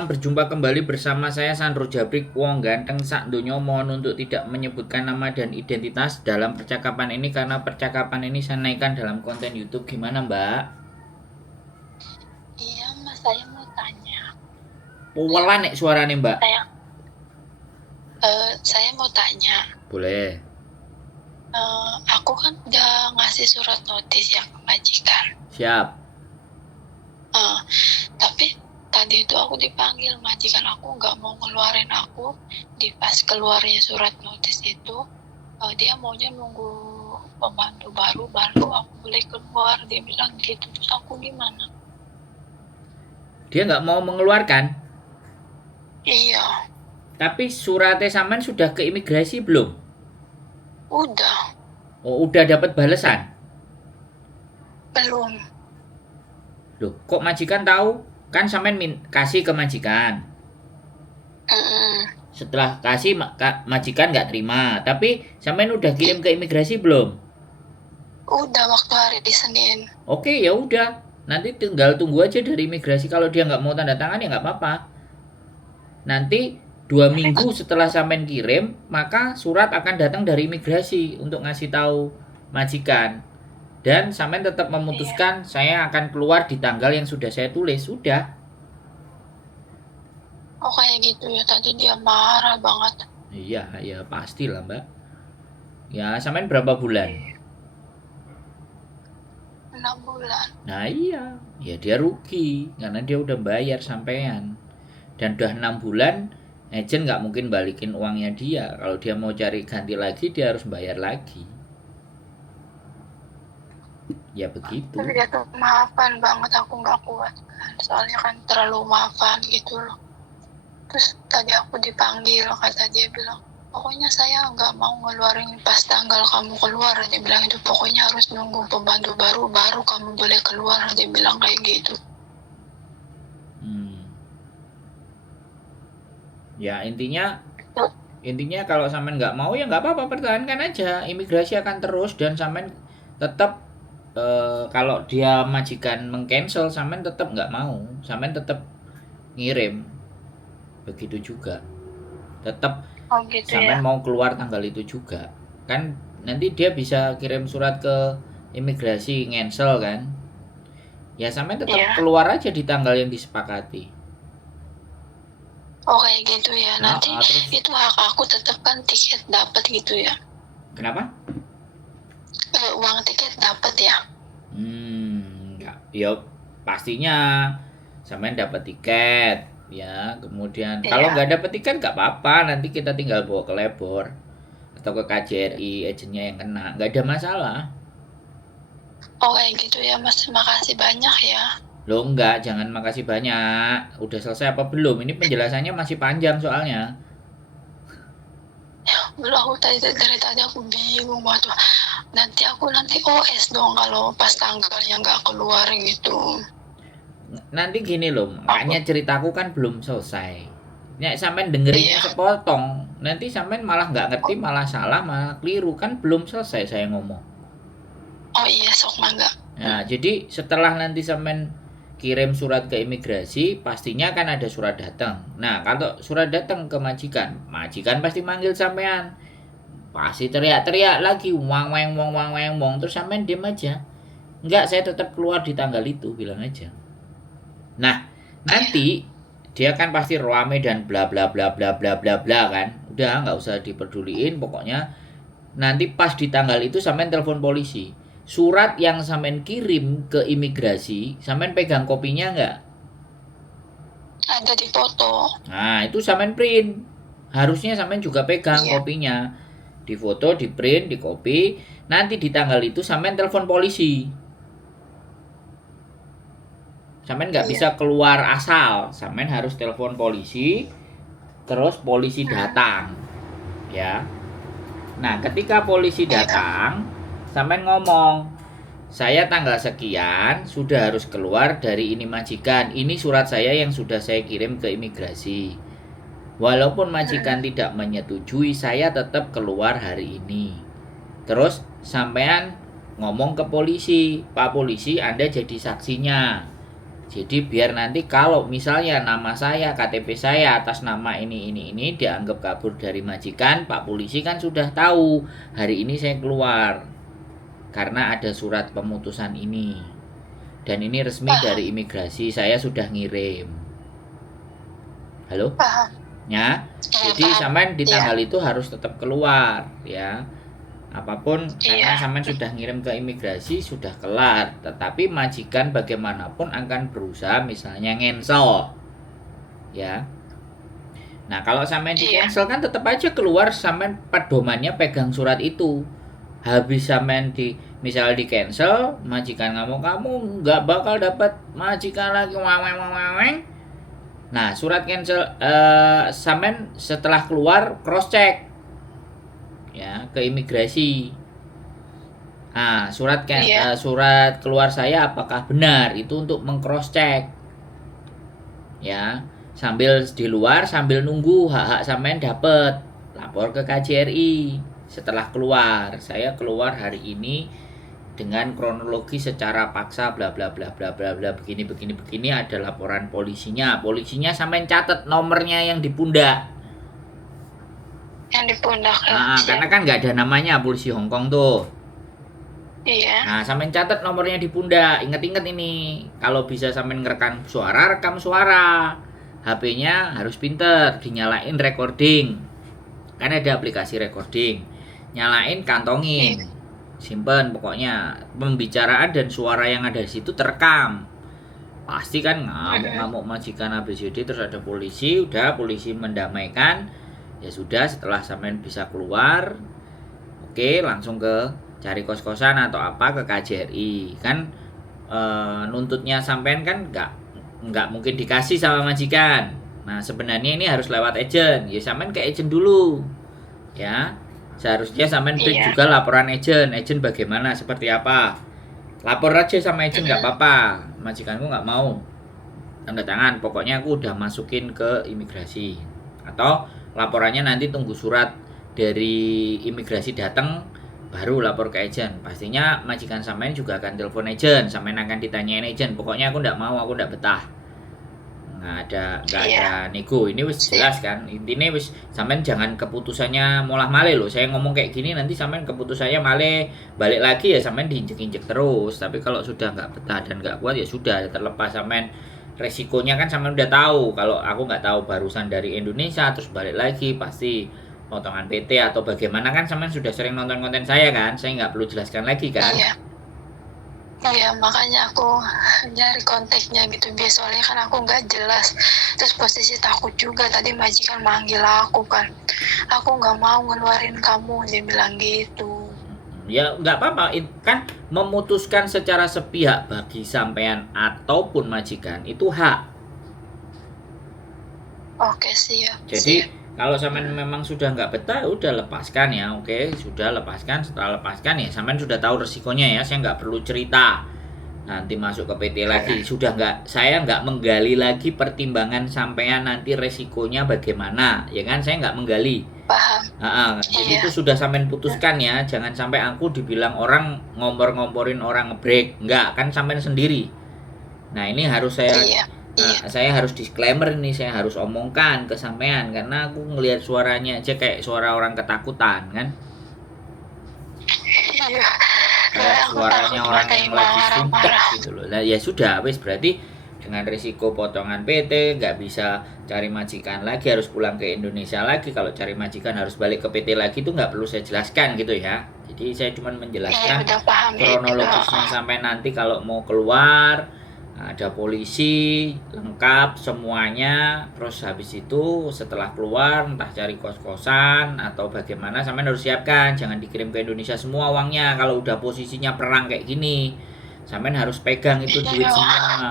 malam, berjumpa kembali bersama saya Sandro Jabrik, wong ganteng sak donya. Mohon untuk tidak menyebutkan nama dan identitas dalam percakapan ini karena percakapan ini saya naikkan dalam konten YouTube. Gimana, Mbak? Iya, Mas, saya mau tanya. Puwelan nek suarane, Mbak. Saya mau tanya. Boleh. Aku kan udah ngasih surat notis ya ke majikan. Siap. Tapi tadi itu aku dipanggil majikan aku nggak mau ngeluarin aku. Di pas keluarnya surat notis itu, dia maunya nunggu pembantu baru aku boleh keluar. Dia bilang gitu, terus aku gimana? Dia nggak mau mengeluarkan. Iya, Tapi suratnya sampean sudah ke imigrasi belum? udah, Oh, udah dapat balesan. belum. Loh, kok majikan tahu? Kan sampean kasih ke majikan. Setelah kasih majikan nggak terima, tapi sampean udah kirim ke imigrasi belum? Udah waktu hari di Senin. Oke, ya udah. Nanti tinggal tunggu aja dari imigrasi. Kalau dia nggak mau tanda tangan ya nggak apa-apa. Nanti 2 minggu setelah sampean kirim, maka surat akan datang dari imigrasi untuk ngasih tahu majikan. Dan sampean tetap memutuskan saya akan keluar di tanggal yang sudah saya tulis. Sudah. Oh kayak gitu ya, tadi dia marah banget. Iya, ya pastilah, Mbak. Ya, sampean berapa bulan? 6 bulan. Nah iya, ya dia rugi karena dia udah bayar sampean. Dan udah 6 bulan, agent nggak mungkin balikin uangnya dia. Kalau dia mau cari ganti lagi, dia harus bayar lagi. Ya begitu. Tapi dia tuh maafan banget, aku nggak kuat. Soalnya kan terlalu maafan gitu loh. Terus tadi aku dipanggil, kata dia bilang, pokoknya saya nggak mau ngeluarin pas tanggal kamu keluar. Dia bilang itu pokoknya harus nunggu pembantu baru kamu boleh keluar. Dia bilang kayak gitu. Ya intinya kalau sampean nggak mau ya nggak apa-apa, pertahankan aja. Imigrasi akan terus dan sampean tetap kalau dia majikan mengcancel, sampean tetap nggak mau, sampean tetap ngirim. Begitu juga. Tetap gitu sampean ya. mau keluar tanggal itu juga. Kan nanti dia bisa kirim surat ke imigrasi cancel kan. Ya sampean tetap keluar aja di tanggal yang disepakati. Oh kayak gitu ya. Nanti itu hak aku tetap kan tiket dapat gitu ya. Kenapa? Uang tiket dapat ya. Enggak. Ya pastinya sampean dapat tiket ya. Kemudian kalau nggak dapat tiket nggak apa-apa, nanti kita tinggal bawa ke labor atau ke KJRI, agennya yang kena, nggak ada masalah. Oh kayak gitu ya Mas, makasih banyak ya. Loh enggak, jangan makasih banyak. Udah selesai apa belum? Ini penjelasannya masih panjang soalnya. Belum, aku dari tadi aku bingung banget. Nanti OS dong kalau pas tanggalnya nggak keluar gitu. Nanti gini loh, makanya ceritaku kan belum selesai. Nek sampean dengerinnya sepotong, nanti sampean malah nggak ngerti, malah salah, malah keliru. Kan belum selesai saya ngomong. Oh iya, sok mangga. Nah, jadi setelah nanti sampean kirim surat ke imigrasi, pastinya kan ada surat datang. Nah, kalau surat datang ke majikan, majikan pasti manggil sampean. Pasti teriak-teriak lagi, wang wang wang wang wang wang, terus sampean diem aja. Enggak, saya tetap keluar di tanggal itu, bilang aja. Nah, nanti dia kan pasti rame dan bla bla bla bla bla bla bla kan. Udah nggak usah dipeduliin, pokoknya nanti pas di tanggal itu sampean telepon polisi. Surat yang sampean kirim ke imigrasi, sampean pegang kopinya nggak? Ada di foto. Nah, itu sampean print. Harusnya sampean juga pegang kopinya. Di foto, di print, di copy. Nanti di tanggal itu sampean telepon polisi. Sampean nggak bisa keluar asal, sampean harus telepon polisi, terus polisi datang, ya. Nah, ketika polisi datang, sampean ngomong, saya tanggal sekian sudah harus keluar dari ini majikan. Ini surat saya yang sudah saya kirim ke imigrasi. Walaupun majikan tidak menyetujui, saya tetap keluar hari ini. Terus sampean ngomong ke polisi, Pak polisi, Anda jadi saksinya. Jadi biar nanti kalau misalnya nama saya, KTP saya atas nama ini dianggap kabur dari majikan, Pak Polisi kan sudah tahu hari ini saya keluar karena ada surat pemutusan ini. Dan ini resmi dari Paham, imigrasi, saya sudah ngirim. Halo? paham. Ya. Iya, Jadi paham. sampean di Iya, tanggal itu harus tetap keluar ya. Apapun karena iya. sampean sudah ngirim ke imigrasi sudah kelar, tetapi majikan bagaimanapun akan berusaha misalnya ngensel ya. Nah, kalau sampean di Iya. cancel kan tetap aja keluar sampean pedomannya pegang surat itu. Habis sampean di misal di cancel, majikan kamu nggak bakal dapat majikan lagi waweng waweng. Nah, surat cancel sampean setelah keluar cross check ya ke imigrasi. Nah, Iya. surat keluar saya apakah benar itu untuk mengcross check ya. Sambil di luar sambil nunggu hak-hak sampean dapat lapor ke KJRI. Setelah keluar, saya keluar hari ini dengan kronologi secara paksa bla bla bla bla bla bla begini begini begini ada laporan polisinya. Polisinya sampean catat nomornya yang di pundak. Yang di pundak ya. Karena Siap. kan nggak ada namanya polisi Hongkong tuh. Iya. Nah, sampean catat nomornya di pundak. Ingat-ingat ini. Kalau bisa sampean ngerekam suara, rekam suara. HP-nya harus pinter, dinyalain recording. Kan ada aplikasi recording. Nyalain, kantongin. Iya. Simpen pokoknya. Pembicaraan dan suara yang ada di situ terekam. Pasti kan ngamuk-ngamuk majikan ABCD terus ada polisi, udah polisi mendamaikan. Ya sudah setelah sampean bisa keluar, oke langsung ke cari kos-kosan atau apa ke KJRI kan nuntutnya sampean kan nggak mungkin dikasih sama majikan. Nah sebenarnya ini harus lewat agent ya, sampean ke agent dulu ya, seharusnya sampean break Iya. juga laporan agent bagaimana seperti apa, lapor aja sama agent nggak apa-apa, majikanku nggak mau tanda tangan pokoknya aku udah masukin ke imigrasi, atau laporannya nanti tunggu surat dari imigrasi datang baru lapor ke agent. Pastinya majikan sampean juga akan telepon agent, sampean akan ditanyain agent pokoknya aku nggak mau, aku nggak betah, nggak ada Iya. nego, ini wis Siap. jelas kan intinya wis, sampean jangan keputusannya molah male loh, saya ngomong kayak gini nanti sampean keputusannya male balik lagi ya sampean diinjek-injek terus, tapi kalau sudah nggak betah dan nggak kuat ya sudah, terlepas sampean resikonya kan sampean udah tahu, kalau aku nggak tahu barusan dari Indonesia terus balik lagi pasti potongan PT atau bagaimana, kan sampean sudah sering nonton konten saya kan, saya nggak perlu jelaskan lagi kan. Iya. Iya, makanya aku nyari kontaknya gitu. Soalnya kan aku nggak jelas. Terus posisi takut juga. Tadi majikan manggil aku kan. Aku nggak mau ngeluarin kamu, dia bilang gitu. Ya nggak apa-apa, kan memutuskan secara sepihak bagi sampean ataupun majikan itu hak. Oke, siap. Jadi Siap. kalau sampean memang sudah nggak betah, udah lepaskan ya, oke, sudah lepaskan. Setelah lepaskan ya, sampean sudah tahu resikonya ya. Saya nggak perlu cerita. Nanti masuk ke PT lagi, sudah nggak, saya nggak menggali lagi pertimbangan sampean nanti resikonya bagaimana, ya kan? Saya nggak menggali. Paham. Jadi Iya. itu sudah sampean putuskan ya. Jangan sampai aku dibilang orang ngompor-ngomporin orang ngebreak. Nggak, kan sampean sendiri. Nah ini harus Iya. Iya. saya harus disclaimer nih, saya harus omongkan ke sampean karena aku ngelihat suaranya aja kayak suara orang ketakutan kan, Iya. kayak Aku suaranya takut orang matanya yang lagi sumpek marah-marah. gitu loh. Nah ya sudah wis, berarti dengan risiko potongan PT nggak bisa cari majikan lagi, harus pulang ke Indonesia lagi, kalau cari majikan harus balik ke PT lagi, itu nggak perlu saya jelaskan gitu ya. Jadi saya cuma Iya, menjelaskan udah paham ya itu. kronologisnya sampai nanti kalau mau keluar ada polisi lengkap semuanya, terus habis itu setelah keluar entah cari kos-kosan atau bagaimana sampean harus siapkan, jangan dikirim ke Indonesia semua uangnya kalau udah posisinya perang kayak gini, sampean harus pegang itu duit Iya. semua.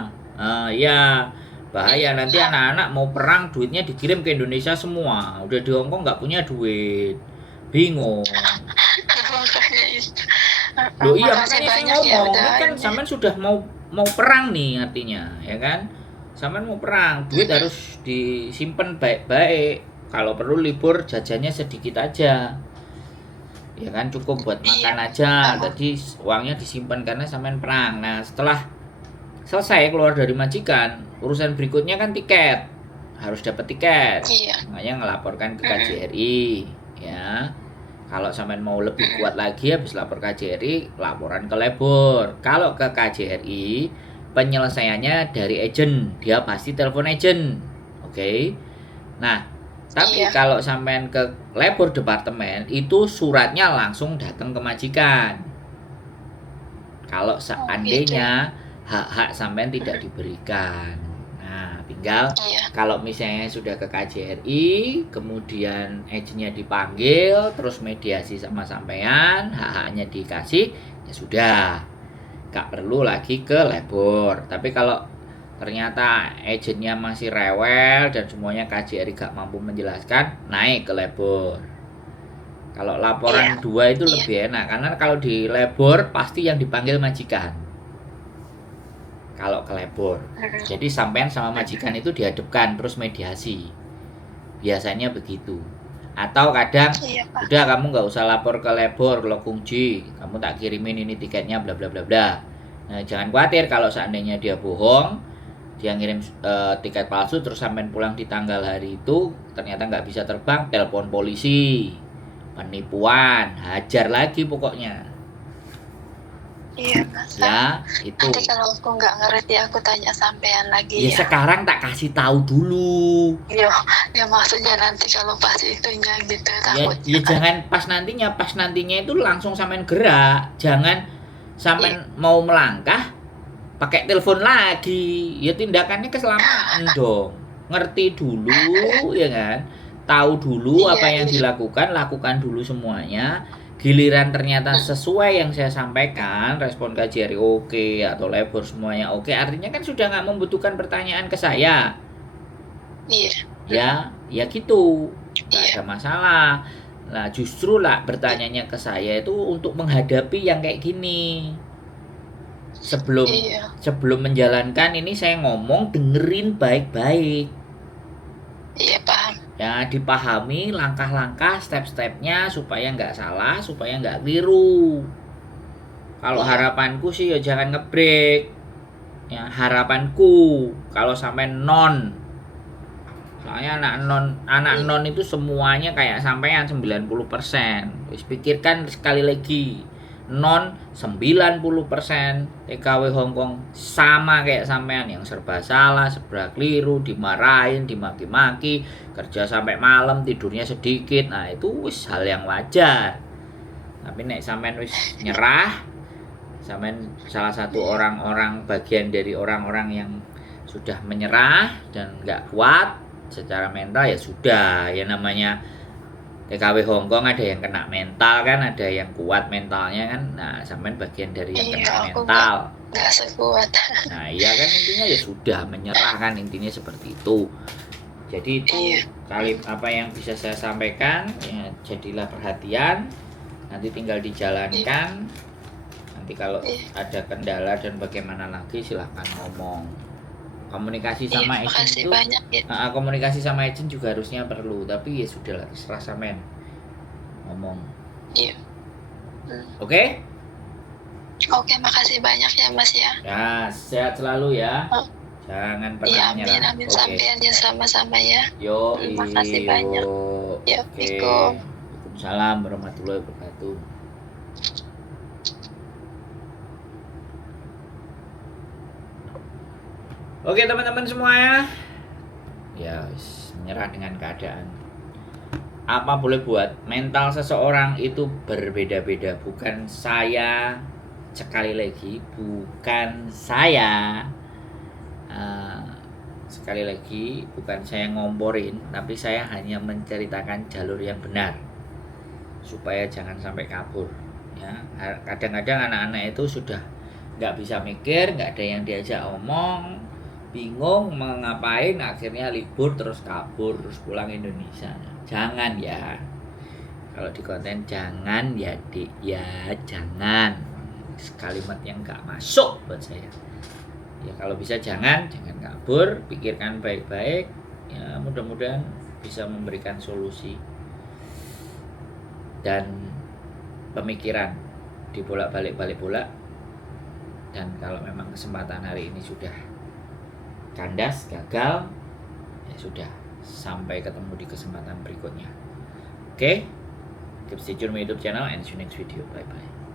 Iya, bahaya nanti anak-anak mau perang duitnya dikirim ke Indonesia semua, udah di Hongkong nggak punya duit, bingung. Makanya itu. Loh iya Makasih makanya saya banyak ya ngomong, udah ini kan ini. sampean sudah mau perang nih artinya, ya kan? Sampean mau perang, duit harus disimpan baik-baik. Kalau perlu libur jajannya sedikit aja. Ya kan cukup buat makan Iya. aja. Aku. Tadi uangnya disimpan karena sampean perang. Nah, setelah selesai keluar dari majikan, urusan berikutnya kan tiket, harus dapat tiket, Iya. makanya ngelaporkan ke KJRI ya. Kalau sampean mau lebih kuat lagi, habis lapor KJRI, laporan ke labor. Kalau ke KJRI, penyelesaiannya dari agent, dia pasti telepon agent. Oke. Nah, tapi Iya. kalau sampean ke labor departemen, itu suratnya langsung datang ke majikan. Kalau Oh, gitu ya. seandainya hak-hak sampean tidak diberikan. Nah, tinggal Iya. kalau misalnya sudah ke KJRI, kemudian agennya dipanggil, terus mediasi sama sampean, hak-haknya dikasih, ya sudah. Gak perlu lagi ke labor. Tapi kalau ternyata agennya masih rewel dan semuanya KJRI gak mampu menjelaskan, naik ke labor. Kalau laporan Iya. dua itu Iya. lebih enak, karena kalau di labor pasti yang dipanggil majikan. Kalau ke labor, jadi sampean sama majikan itu dihadapkan terus mediasi, biasanya begitu. Atau kadang Iya, Pak. udah kamu nggak usah lapor ke labor, lo kunci, kamu tak kirimin ini tiketnya bla bla bla bla. Nah, jangan khawatir kalau seandainya dia bohong, dia ngirim tiket palsu terus sampean pulang di tanggal hari itu ternyata nggak bisa terbang, telepon polisi, penipuan, hajar lagi pokoknya. Iya, Mas. Ya, itu. Nanti kalau aku nggak ngerti, aku tanya sampean lagi Ya ya. sekarang tak kasih tahu dulu. Iya, ya maksudnya nanti kalau pas itunya gitu Ya, takutnya ya kan. jangan pas nantinya itu langsung sampean gerak. Jangan sampean mau melangkah pakai telepon lagi. Ya tindakannya keselamatan dong. Ngerti dulu ya kan. Tahu dulu Iya, apa yang iya. dilakukan, lakukan dulu semuanya. Giliran ternyata sesuai yang saya sampaikan, respon KJRI oke atau labor semuanya oke, artinya kan sudah nggak membutuhkan pertanyaan ke saya. Iya. Ya gitu, nggak Iya. ada masalah. Nah justru lah bertanyanya ke saya itu untuk menghadapi yang kayak gini. Sebelum Iya. sebelum menjalankan ini saya ngomong, dengerin baik-baik. Iya, paham. Ya dipahami langkah-langkah, step-stepnya supaya nggak salah, supaya nggak keliru. Kalau Iya. harapanku sih ya jangan ngebreak. Ya harapanku kalau sampai non, soalnya anak non itu semuanya kayak sampean 90%. Wis pikirkan sekali lagi, non 90% TKW Hongkong sama kayak sampean, yang serba salah, serba keliru, dimarahin, dimaki-maki, kerja sampai malam, tidurnya sedikit. Nah, itu wis hal yang wajar. Tapi nek sampean wis nyerah, sampean salah satu orang-orang bagian dari orang-orang yang sudah menyerah dan nggak kuat secara mental, ya sudah, ya namanya TKW Hongkong ada yang kena mental kan, ada yang kuat mentalnya kan. Nah sampean bagian dari yang kena Iya, aku mental. nggak sekuat. Nah iya kan, intinya ya sudah menyerah kan, intinya seperti itu. Jadi itu Iya. kali apa yang bisa saya sampaikan, ya jadilah perhatian, nanti tinggal dijalankan. Nanti kalau ada kendala dan bagaimana lagi silahkan ngomong. Komunikasi sama agent makasih itu banyak ya. komunikasi sama agent juga harusnya perlu, tapi ya sudah lah, serasa men ngomong. Iya. Oke? Oke, makasih banyak ya Mas ya. Ya sehat selalu ya. Oh. Jangan Iya, pernah amin, menyerah. amin. Oke. Sampean ya sama-sama ya. Yo, Terima kasih banyak. Ya, Oke. Assalamualaikum. Waalaikumsalam warahmatullahi wabarakatuh. Oke teman-teman semua ya, menyerah dengan keadaan. Apa boleh buat, mental seseorang itu berbeda-beda. Bukan saya, sekali lagi bukan saya, sekali lagi bukan saya ngomporin, tapi saya hanya menceritakan jalur yang benar supaya jangan sampai kabur ya. Kadang-kadang anak-anak itu sudah nggak bisa mikir, nggak ada yang diajak omong, bingung mau ngapain, akhirnya libur terus kabur, terus pulang Indonesia. Jangan ya, kalau di konten jangan ya dik ya, jangan. Kalimat yang nggak masuk buat saya ya. Kalau bisa jangan kabur, pikirkan baik-baik ya, mudah-mudahan bisa memberikan solusi dan pemikiran, dibolak-balik Dan kalau memang kesempatan hari ini sudah kandas, gagal, ya sudah, sampai ketemu di kesempatan berikutnya. Oke, keep stay tune my YouTube channel and see you next video. Bye bye.